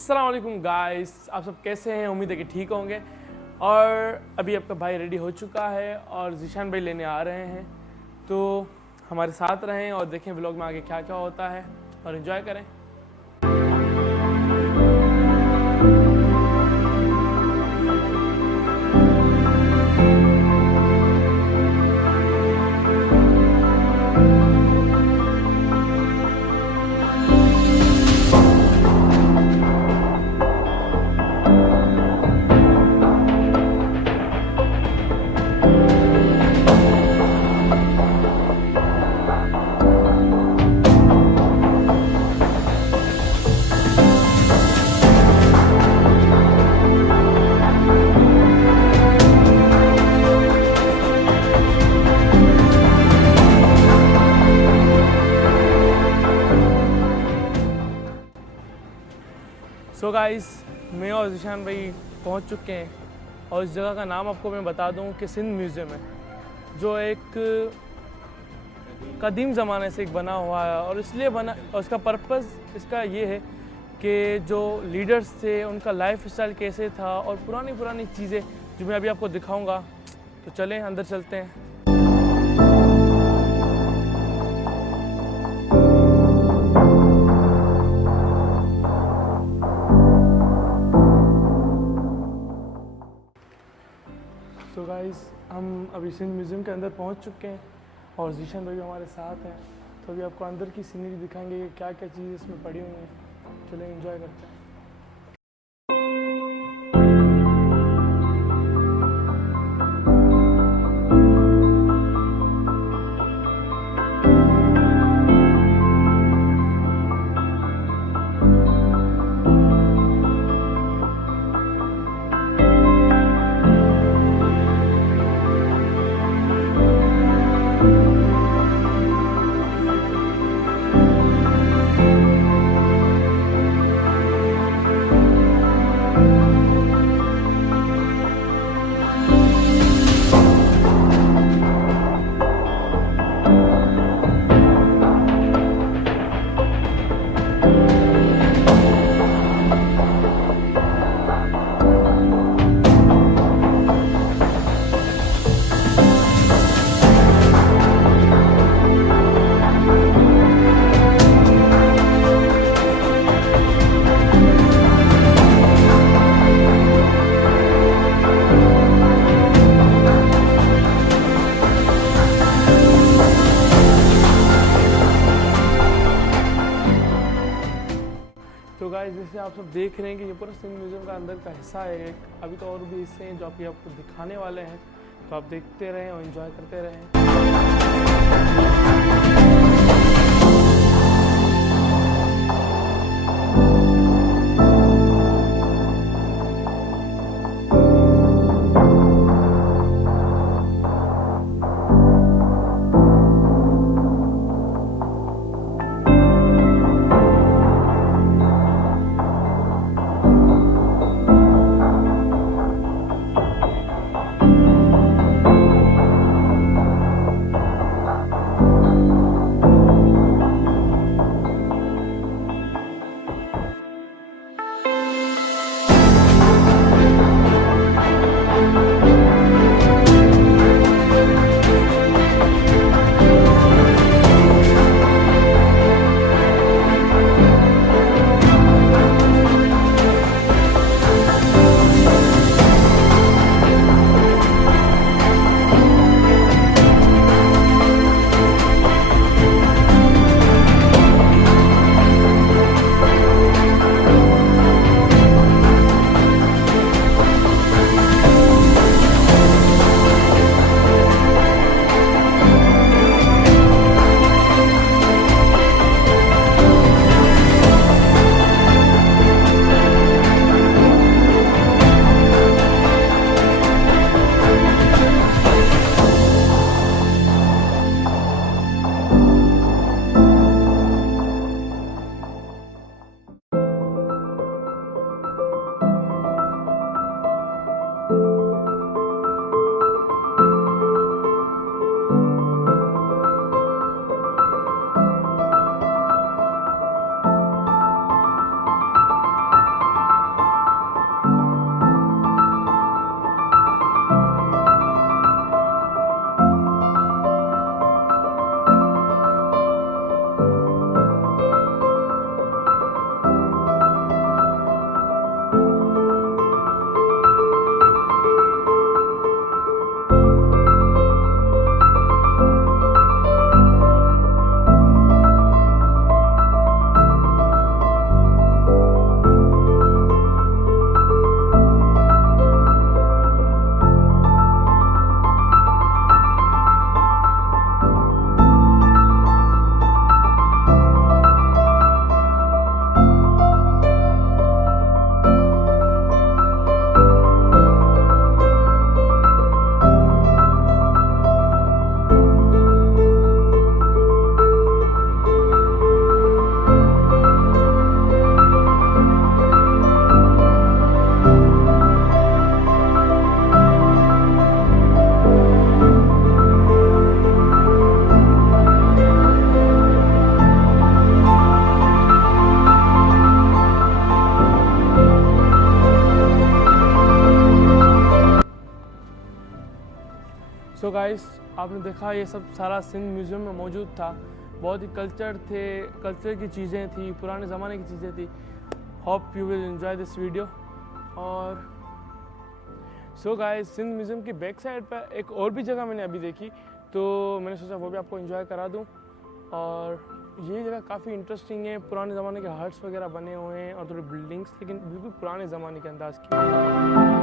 अस्सलाम वालेकुम गाइस, आप सब कैसे हैं? उम्मीद है कि ठीक होंगे। और अभी आपका भाई रेडी हो चुका है और ज़ीशान भाई लेने आ रहे हैं, तो हमारे साथ रहें और देखें व्लॉग में आगे क्या क्या होता है और एंजॉय करें। सो गाइस, मैं और ज़ीशान भाई पहुंच चुके हैं और इस जगह का नाम आपको मैं बता दूं कि सिंध म्यूज़ियम है, जो एक कदीम ज़माने से एक बना हुआ है। और इसलिए बना, और इसका पर्पज़ इसका ये है कि जो लीडर्स थे उनका लाइफ स्टाइल कैसे था और पुरानी चीज़ें जो मैं अभी आपको दिखाऊंगा। तो चलें अंदर चलते हैं। तो गाइस, हम अभी सिंध म्यूज़ियम के अंदर पहुंच चुके हैं और ज़ीशान भाई हमारे साथ हैं। तो अभी आपको अंदर की सीनरी दिखाएंगे कि क्या क्या चीज़ें इसमें पड़ी हुई हैं। चलें एंजॉय करते हैं। तो गाइस, जैसे आप सब देख रहे हैं कि ये पूरा सिंध म्यूज़ियम का अंदर का हिस्सा है एक। अभी तो और भी हिस्से हैं जो अभी आपको दिखाने वाले हैं, तो आप देखते रहें और एंजॉय करते रहें। गाइस, आपने देखा ये सब सारा सिंध म्यूज़ियम में मौजूद था। बहुत ही कल्चर की चीज़ें थी, पुराने ज़माने की चीज़ें थी। Hope you will enjoy this video. और सो गाइस, सिंध म्यूज़ियम की बैक साइड पर एक और भी जगह मैंने अभी देखी, तो मैंने सोचा वो भी आपको एंजॉय करा दूँ। और ये जगह काफ़ी इंटरेस्टिंग है। पुराने ज़माने के हट्स वगैरह बने हुए हैं और थोड़ी बिल्डिंग्स, लेकिन बिल्कुल पुराने ज़माने के अंदाज़ की।